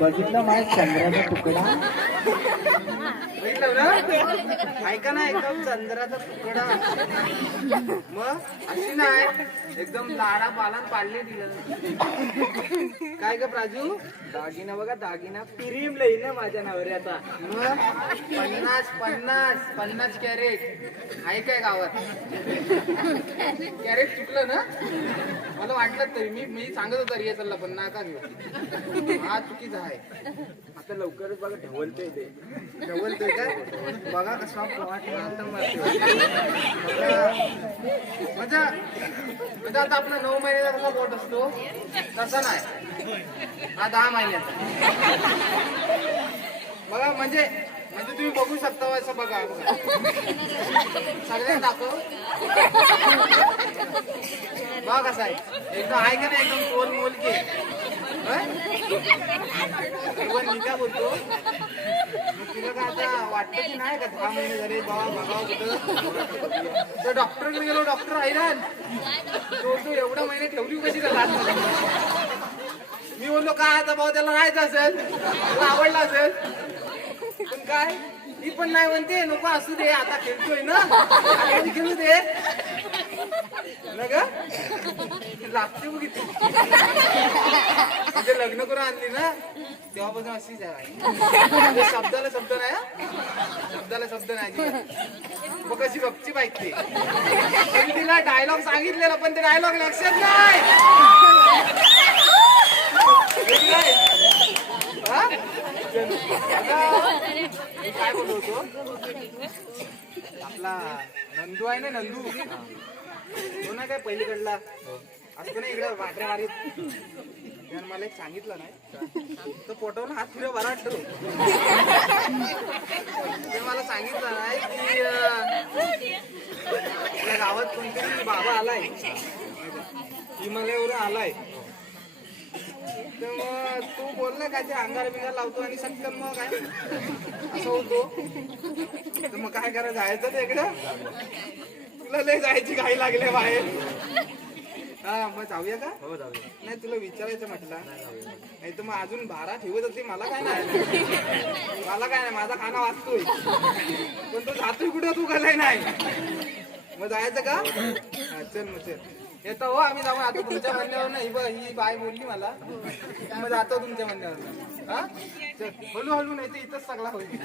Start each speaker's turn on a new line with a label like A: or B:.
A: बघितलं माझ्या चंद्राचा तुकडा?
B: बघितलं ना? ऐका ना एकदम चंद्राचा तुकडा. मग अशी नाही एकदम लाडा पालन पाडले दिलं. काय ग प्राजू?
A: दागिना बघा दागिना. पिरीम लई ना माझ्या नवऱ्याचा.
B: मग पन्नास पन्नास पन्नास कॅरेट. आहे काय गावात? कॅरेट चुकलं ना? मला वाटलं तरी मी मी सांगत होतो रिहर्सलला पण नाका घेऊ. हा चुकीचा आहे.
A: आता लवकरच बघा ढवलते डबल
B: ढवलतोय काय बघा कसा पॉट मारतो म्हणजे म्हणजे आता आपला नऊ महिन्याचा कसा पोट असतो? तसा नाही. हा दहा महिन्याचा. बघा म्हणजे म्हणजे तुम्ही बघू शकता असं बघा. सगळ्यांना दाखव. बघा कसा आहे एकदम आहे का नाही एकदम गोल मोल की मी काय बोलतो? मग तुला काय आता वाटतं की नाही? का दहा महिने झाले बाबा बघावं कुठं? तर डॉक्टरकडे गेलो डॉक्टर हैराण. तो तू एवढा महिने ठेवली कशी त्याला मी बोललो काय आता भाऊ त्याला राहायचं असेल त्याला आवडला असेल. पण काय? ती पण नाही म्हणते नको असू दे आता खेळतोय ना. आता खेळू दे. ना ग? लागते बघ किती म्हणजे लग्न करून आणली ना तेव्हापासून अशीच आहे म्हणजे शब्दाला शब्द नाही शब्दाला शब्द नाही मग कशी गपची बाईक पण तिला डायलॉग सांगितलेला पण ते डायलॉग लक्षात नाही. काय बोललो आपला नंदू आहे ना नंदू? तो ना काय पहिलीकडला असतो ना इकडे वाटऱ्या मारीत त्यानं मला एक सांगितलं नाही. तर पोटावर हात फिरव बरा वाटतो ते. मला सांगितलं नाही की आपल्या गावात कोणतरी बाबा आलाय. हिमालयावरून आलाय. तर मग तू बोल ना काय ते अंगार बिंगार लावतो आणि सटकन मग काय? असं होतो. तर मग काय करा जायचं ते इकडं? तुला लय जायची घाई लागले बाहेर. हा मग जाऊया का?
A: हो जाऊया.
B: नाही तुला विचारायचं म्हटलं. नाही तर मग अजून बारा ठेवत होती मला काय नाही. मला काय नाही माझा खाना वाचतोय. पण तू जातोय कुठं? तू गेलाय नाही. मग जायचं का? हा, चल मग चल. येतो हो आम्ही जाऊन आता तुमच्या म्हणण्यावर नाही. ही बाय बोलली मला. मग जातो तुमच्या म्हणण्यावर. हा? चल हळूहळू नाही तर इथंच सगळा होईल.